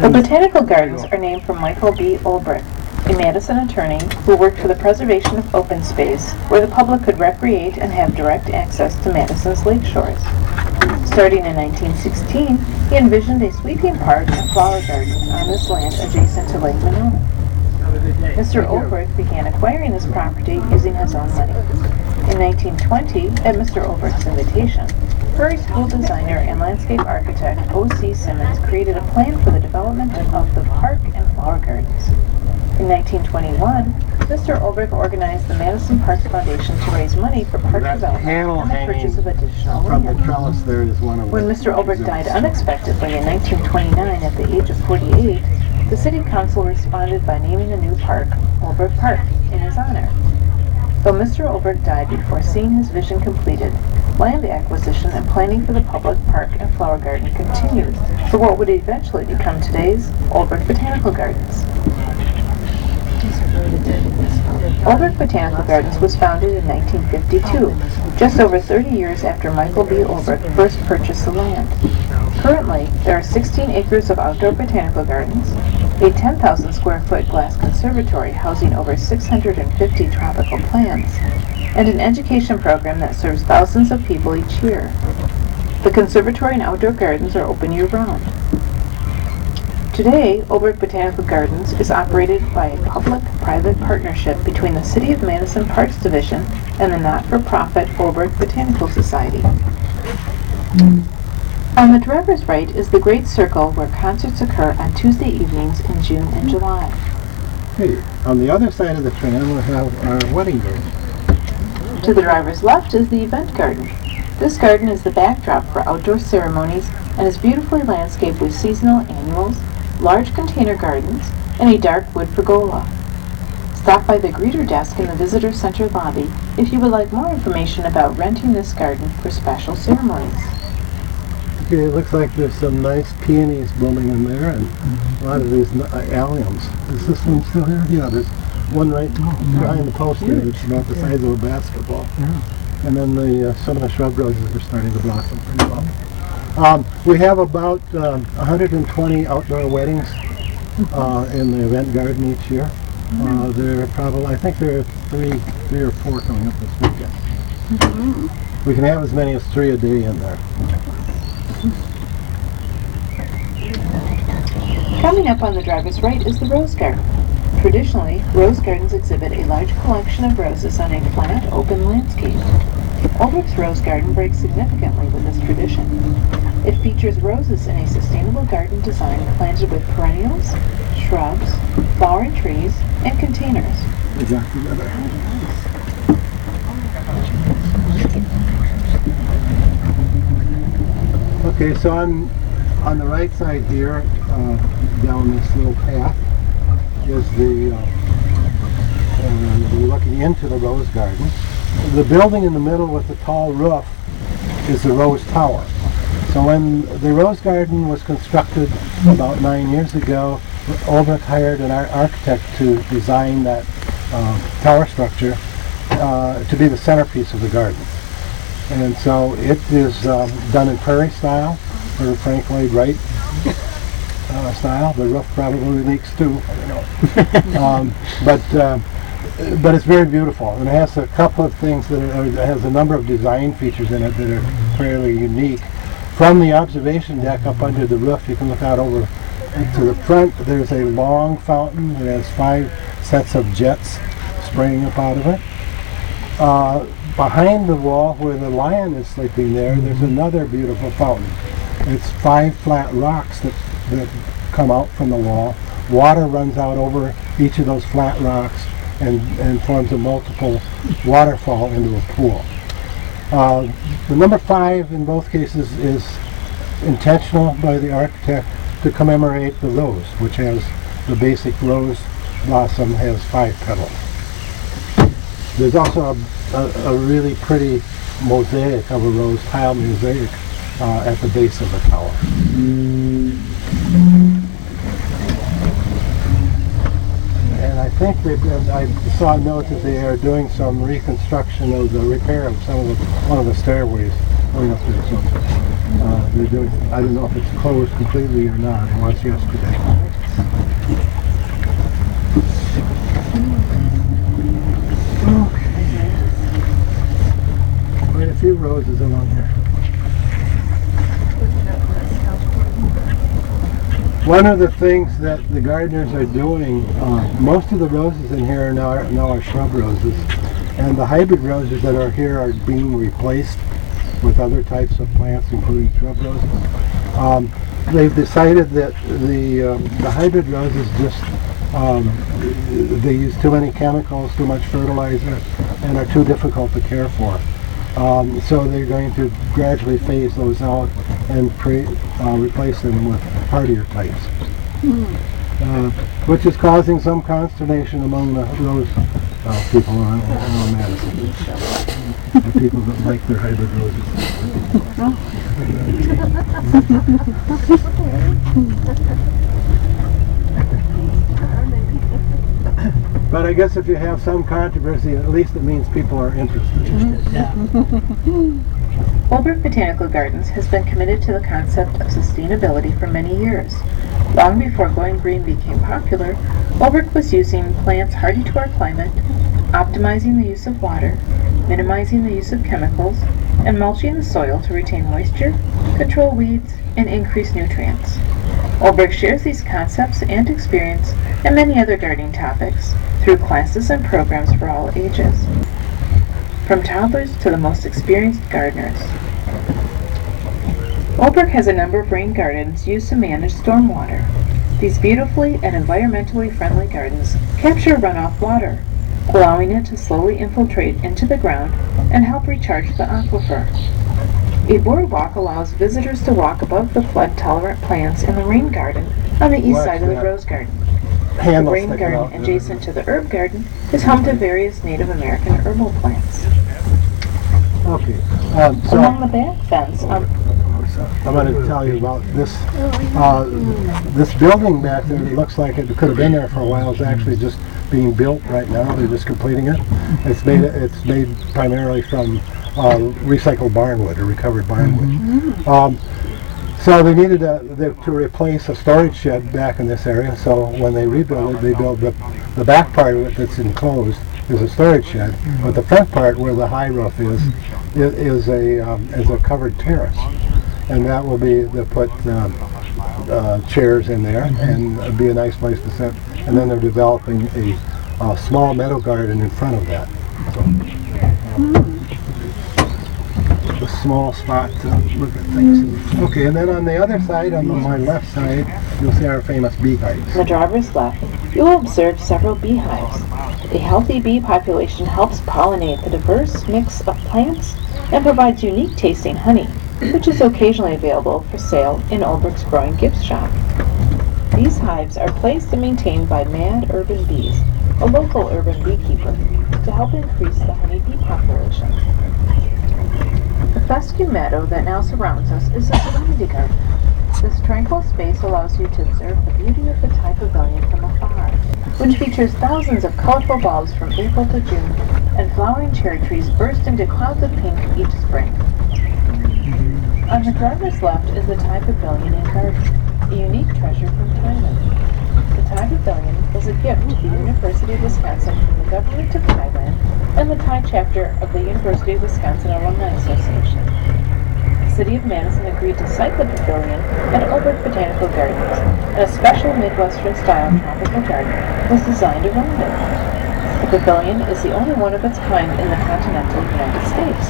The Botanical Gardens are named for Michael B. Olbrich, a Madison attorney who worked for the preservation of open space where the public could recreate and have direct access to Madison's lake shores. Starting in 1916, he envisioned a sweeping park and flower garden on this land adjacent to Lake Monona. Mr. Olbrich began acquiring this property using his own money. In 1920, at Mr. Olbrich's invitation, Prairie School designer and landscape architect O.C. Simmons created a plan for the development of the park and flower gardens. In 1921, Mr. Olbrich organized the Madison Park Foundation to raise money for park development and the purchase of additional from land. the trellis there is one of When Mr. Olbrich died unexpectedly in 1929 at the age of 48, the City Council responded by naming the new park Olbrich Park in his honor. Though Mr. Olbrich died before seeing his vision completed, land acquisition and planning for the public park and flower garden continued for what would eventually become today's Olbrich Botanical Gardens. Olbrich Botanical Gardens was founded in 1952, just over 30 years after Michael B. Olbrich first purchased the land. Currently, there are 16 acres of outdoor botanical gardens, a 10,000 square foot glass conservatory housing over 650 tropical plants, and an education program that serves thousands of people each year. The conservatory and outdoor gardens are open year-round. Today, Olbrich Botanical Gardens is operated by a public-private partnership between the City of Madison Parks Division and the not-for-profit Olbrich Botanical Society. On the driver's right is the Great Circle where concerts occur on Tuesday evenings in June and July. Hey, on the other side of the tram we have our wedding garden. To the driver's left is the Event Garden. This garden is the backdrop for outdoor ceremonies and is beautifully landscaped with seasonal annuals, large container gardens, and a dark wood pergola. Stop by the greeter desk in the Visitor Center lobby if you would like more information about renting this garden for special ceremonies. Okay, it looks like there's some nice peonies blooming in there and a lot of these alliums. Is this one still here? Yeah, there's one right behind the post there that's about the size of a basketball. Yeah. And then some of the shrub roses are starting to blossom pretty well. We have about 120 outdoor weddings in the event garden each year. There are probably, I think there are three or four coming up this weekend. We can have as many as 3 a day in there. Coming up on the driver's right is the Rose Garden. Traditionally, rose gardens exhibit a large collection of roses on a flat, open landscape. Olbrich's Rose Garden breaks significantly with this tradition. It features roses in a sustainable garden design planted with perennials, shrubs, flowering trees, and containers. Exactly. Okay, so on the right side here, down this little path, is the we're looking into the rose garden. The building in the middle with the tall roof is the Rose Tower. So when the rose garden was constructed about 9 years ago, Olbrich hired an architect to design that tower structure to be the centerpiece of the garden. And so it is done in prairie style, or Frank Lloyd Wright style. The roof probably leaks too, I don't know. But it's very beautiful, and it has a couple of things that it has a number of design features in it that are fairly unique. From the observation deck up under the roof, you can look out over to the front. There's a long fountain that has 5 sets of jets spraying up out of it. Behind the wall where the lion is sleeping there's another beautiful fountain. It's 5 flat rocks that come out from the wall. Water runs out over each of those flat rocks and forms a multiple waterfall into a pool. The number 5 in both cases is intentional by the architect to commemorate the rose, which has the basic rose blossom has 5 petals. There's also a really pretty mosaic of a rose, tile mosaic at the base of the tower. And I think I saw a note that they are doing some reconstruction of the repair of one of the stairways going up there. So they're doing, I don't know if it's closed completely or not. It was yesterday. Okay. Quite a few roses along here. One of the things that the gardeners are doing, most of the roses in here are now are shrub roses, and the hybrid roses that are here are being replaced with other types of plants, including shrub roses. They've decided that the hybrid roses just they use too many chemicals, too much fertilizer, and are too difficult to care for. So they're going to gradually phase those out and replace them with hardier types, which is causing some consternation among those people around Madison. The people that like their hybrid roses. But I guess if you have some controversy, at least it means people are interested. Olbrich Botanical Gardens has been committed to the concept of sustainability for many years. Long before going green became popular, Olbrich was using plants hardy to our climate, optimizing the use of water, minimizing the use of chemicals, and mulching the soil to retain moisture, control weeds, and increase nutrients. Olbrich shares these concepts and experience and many other gardening topics through classes and programs for all ages, from toddlers to the most experienced gardeners. Olbrich has a number of rain gardens used to manage stormwater. These beautifully and environmentally friendly gardens capture runoff water, allowing it to slowly infiltrate into the ground and help recharge the aquifer. A boardwalk allows visitors to walk above the flood-tolerant plants in the rain garden on the east side of the rose garden. The rain garden adjacent to the herb garden is home to various Native American herbal plants. Okay. Along the back fence, I'm going to tell you about this. This building back there that looks like it could have been there for a while is actually just being built right now. They're just completing it. It's made primarily from recycled barnwood or recovered barnwood. So they needed to replace a storage shed back in this area. So when they rebuild it, they build the back part of it that's enclosed is a storage shed, but the front part where the high roof is a covered terrace, and that will be they'll put chairs in there and it'll be a nice place to sit. And then they're developing a small meadow garden in front of that. So, a small spot to look at things. Okay, and then on the other side, on my left side, you'll see our famous beehives. on the driver's left, you will observe several beehives. A healthy bee population helps pollinate the diverse mix of plants and provides unique tasting honey, which is occasionally available for sale in Olbrich's growing gift shop. These hives are placed and maintained by Mad Urban Bees, a local urban beekeeper, to help increase the honeybee population. The fescue meadow that now surrounds us is a serenity garden. This tranquil space allows you to observe the beauty of the Thai pavilion from afar, which features thousands of colorful bulbs from April to June, and flowering cherry trees burst into clouds of pink each spring. On the driver's left is the Thai pavilion and garden, a unique treasure from Thailand. The Thai pavilion is a gift to the University of Wisconsin from the government of Thailand and the Thai chapter of the University of Wisconsin Alumni Association. The City of Madison agreed to site the pavilion at Olbrich Botanical Gardens, and a special Midwestern-style tropical garden was designed around it. The pavilion is the only one of its kind in the continental United States.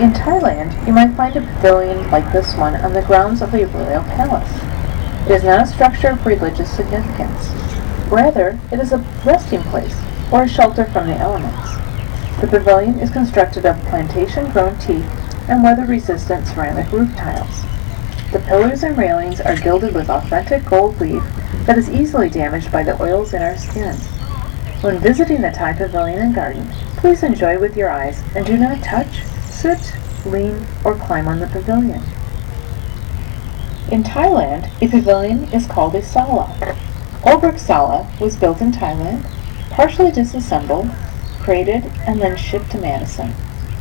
In Thailand, you might find a pavilion like this one on the grounds of a royal palace. It is not a structure of religious significance. Rather, it is a resting place or a shelter from the elements. The pavilion is constructed of plantation-grown teak and weather-resistant ceramic roof tiles. The pillars and railings are gilded with authentic gold leaf that is easily damaged by the oils in our skin. When visiting the Thai pavilion and garden, please enjoy with your eyes and do not touch, sit, lean, or climb on the pavilion. In Thailand, a pavilion is called a sala. Olbrich Sala was built in Thailand, partially disassembled, crated, and then shipped to Madison.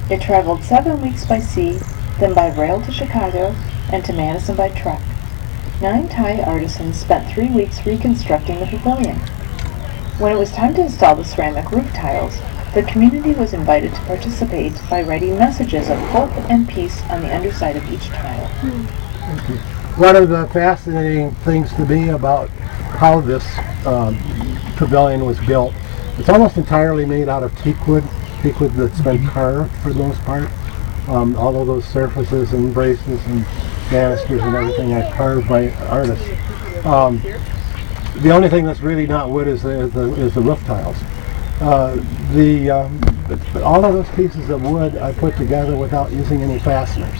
It traveled 7 weeks by sea, then by rail to Chicago, and to Madison by truck. 9 Thai artisans spent 3 weeks reconstructing the pavilion. When it was time to install the ceramic roof tiles, the community was invited to participate by writing messages of hope and peace on the underside of each tile. One of the fascinating things to me about how this pavilion was built, it's almost entirely made out of teak wood that's been carved for the most part. All of those surfaces and braces and banisters and everything are carved by artists. The only thing that's really not wood is the roof tiles. All of those pieces of wood I put together without using any fasteners.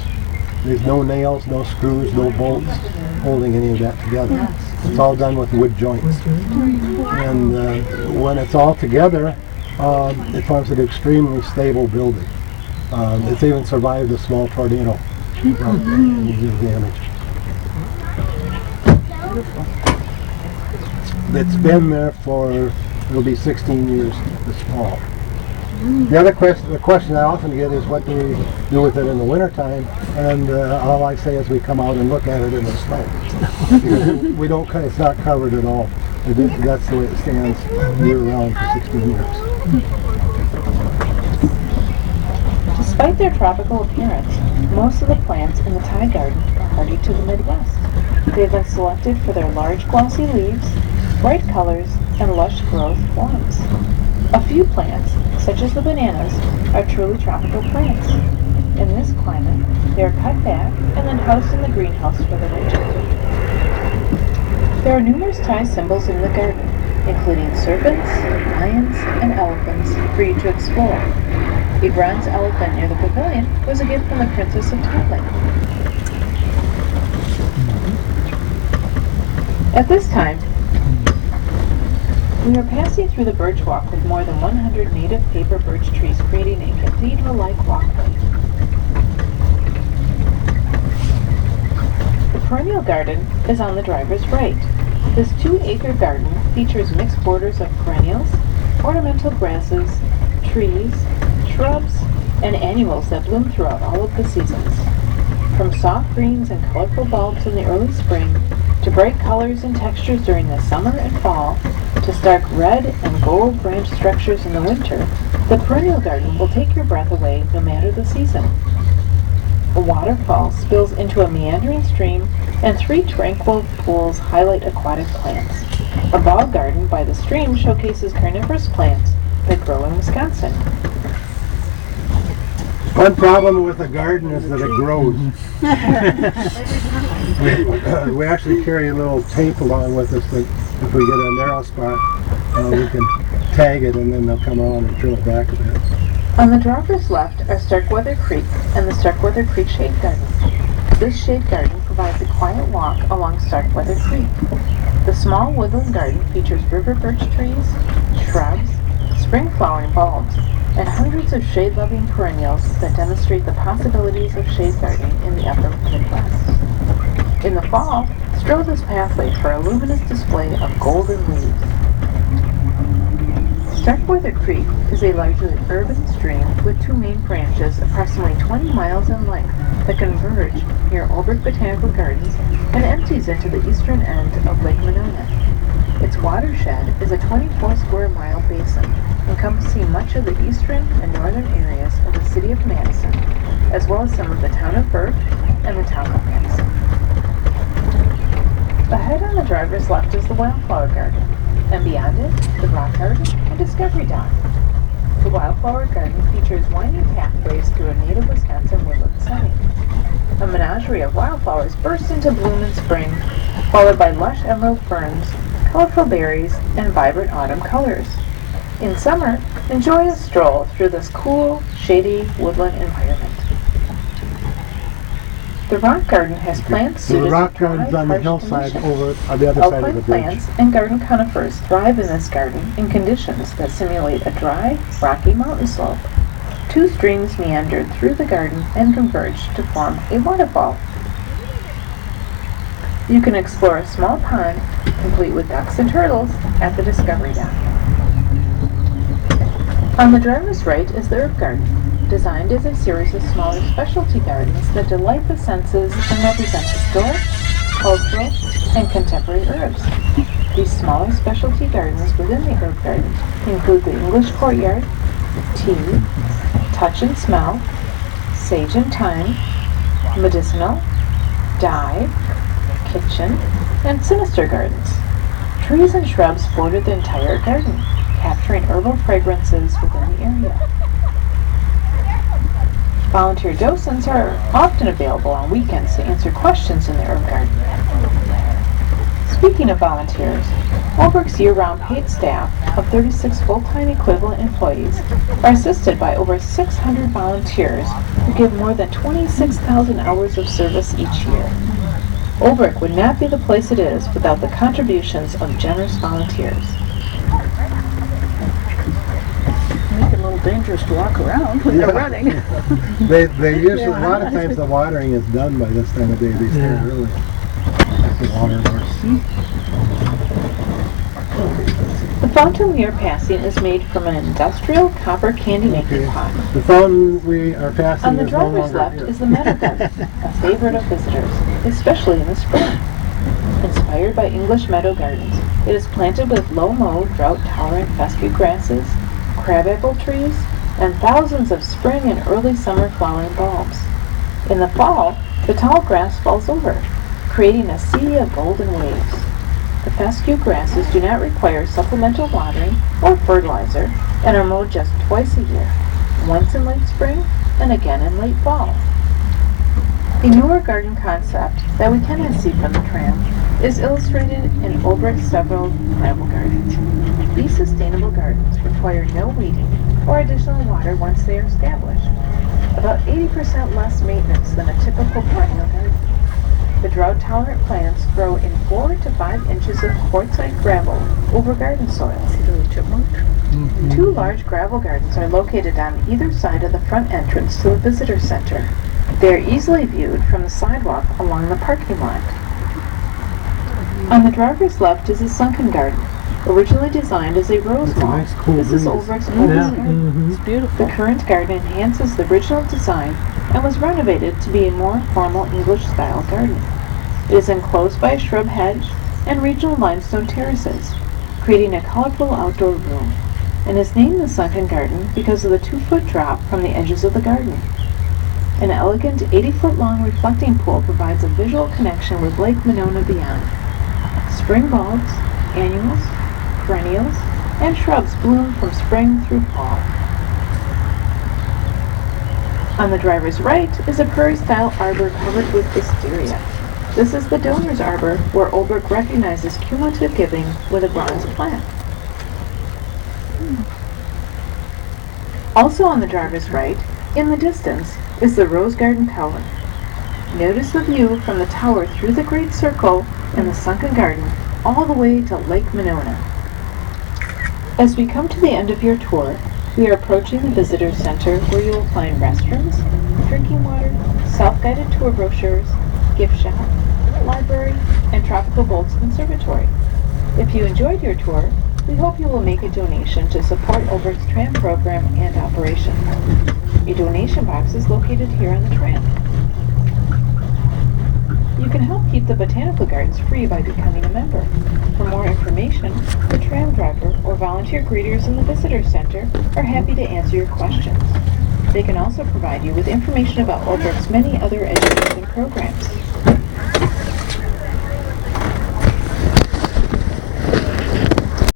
There's no nails, no screws, no bolts holding any of that together. It's all done with wood joints. And when it's all together, it forms an extremely stable building. It's even survived a small tornado damage. It's been there for, it'll be 16 years this fall. The question I often get is what do we do with it in the wintertime? And all I say is we come out and look at it in the snow. Because we don't, it's not covered at all. That's the way it stands year round for 16 years. Despite their tropical appearance, most of the plants in the Thai garden are hardy to the Midwest. They have been selected for their large glossy leaves, bright colors, and lush growth forms. A few plants, such as the bananas, are truly tropical plants. In this climate, they are cut back and then housed in the greenhouse for the winter. There are numerous Thai symbols in the garden, including serpents, lions, and elephants for you to explore. A bronze elephant near the pavilion was a gift from the Princess of Thailand. At this time, we are passing through the birch walk with more than 100 native paper birch trees creating a cathedral-like walkway. The Perennial Garden is on the driver's right. This 2-acre garden features mixed borders of perennials, ornamental grasses, trees, shrubs, and annuals that bloom throughout all of the seasons. From soft greens and colorful bulbs in the early spring, to bright colors and textures during the summer and fall, to stark red and gold branch structures in the winter, the Perennial Garden will take your breath away no matter the season. A waterfall spills into a meandering stream, and 3 tranquil pools highlight aquatic plants. A bog garden by the stream showcases carnivorous plants that grow in Wisconsin. One problem with a garden is that it grows. We actually carry a little tape along with us that if we get a narrow spot, we can tag it and then they'll come on and drill it back a bit. On the driver's left are Starkweather Creek and the Starkweather Creek Shade Garden. This shade garden provides a quiet walk along Starkweather Creek. The small woodland garden features river birch trees, shrubs, spring flowering bulbs, and hundreds of shade-loving perennials that demonstrate the possibilities of shade gardening in the upper Midwest. In the fall, stroll this pathway for a luminous display of golden leaves. Starkweather Creek is a largely urban stream with 2 main branches approximately 20 miles in length that converge near Olbrich Botanical Gardens and empties into the eastern end of Lake Monona. Its watershed is a 24-square-mile basin encompassing much of the eastern and northern areas of the city of Madison, as well as some of the town of Burke and the town of Madison. Ahead on the driver's left is the Wildflower Garden, and beyond it, the Rock Garden and Discovery Dock. The Wildflower Garden features winding pathways through a native Wisconsin woodland setting. A menagerie of wildflowers burst into bloom in spring, followed by lush emerald ferns, colorful berries, and vibrant autumn colors. In summer, enjoy a stroll through this cool, shady woodland environment. The Rock Garden has plants suited The rock to dry, garden's on the harsh hillside conditions. over on the other side of the Alpine bridge. plants and garden conifers thrive in this garden in conditions that simulate a dry, rocky mountain slope. 2 streams meandered through the garden and converged to form a waterfall. You can explore a small pond, complete with ducks and turtles, at the Discovery Dock. On the driver's right is the Herb Garden. designed as a series of smaller specialty gardens that delight the senses and represent historic, cultural, and contemporary herbs. These smaller specialty gardens within the herb garden include the English courtyard, tea, touch and smell, sage and thyme, medicinal, dye, kitchen, and sinister gardens. Trees and shrubs border the entire garden, capturing herbal fragrances within the area. Volunteer docents are often available on weekends to answer questions in the herb garden. Speaking of volunteers, Olbrich's year-round paid staff of 36 full-time equivalent employees are assisted by over 600 volunteers who give more than 26,000 hours of service each year. Olbrich would not be the place it is without the contributions of generous volunteers. Make it a little dangerous to walk around when they're running. They usually, a lot of times the watering is done by this time of day. They start early. The water horse. The fountain we are passing is made from an industrial copper candy making pot. The fountain we are passing On the is no driver's longer left here. is the meadow garden, a favorite of visitors, especially in the spring. Inspired by English meadow gardens, it is planted with low-mow, drought-tolerant fescue grasses, crabapple trees, and thousands of spring and early summer flowering bulbs. In the fall, the tall grass falls over, creating a sea of golden waves. The fescue grasses do not require supplemental watering or fertilizer and are mowed just twice a year, once in late spring and again in late fall. A newer garden concept that we cannot see from the Tram is illustrated in Olbrich's several gravel gardens. These sustainable gardens require no weeding or additional water once they are established, about 80% less maintenance than a typical perennial garden. The drought-tolerant plants grow in 4 to 5 inches of quartzite gravel over garden soil. Two large gravel gardens are located on either side of the front entrance to the visitor center. They are easily viewed from the sidewalk along the parking lot. On the driver's left is a sunken garden, originally designed as a rose It's a wall. nice cool This is breeze. Olbrich's oldest garden. It's beautiful. The current garden enhances the original design and was renovated to be a more formal English-style garden. It is enclosed by a shrub hedge and regional limestone terraces, creating a colorful outdoor room, and is named the Sunken Garden because of the 2-foot drop from the edges of the garden. An elegant 80-foot-long reflecting pool provides a visual connection with Lake Monona beyond. Spring bulbs, annuals, perennials, and shrubs bloom from spring through fall. On the driver's right is a prairie-style arbor covered with wisteria. This is the donor's arbor, where Olbrich recognizes cumulative giving with a bronze plaque. Also on the driver's right, in the distance, is the Rose Garden Tower. Notice the view from the tower through the Great Circle and the Sunken Garden all the way to Lake Monona. As we come to the end of your tour, we are approaching the visitor center where you will find restrooms, drinking water, self-guided tour brochures, gift shop, library, and Tropical Bolts Conservatory. If you enjoyed your tour, we hope you will make a donation to support Olbrich's Tram program and operation. A donation box is located here on the Tram. You can help keep the Botanical Gardens free by becoming a member. For more information, the Tram driver or volunteer greeters in the Visitor Center are happy to answer your questions. They can also provide you with information about Olbrich's many other education programs.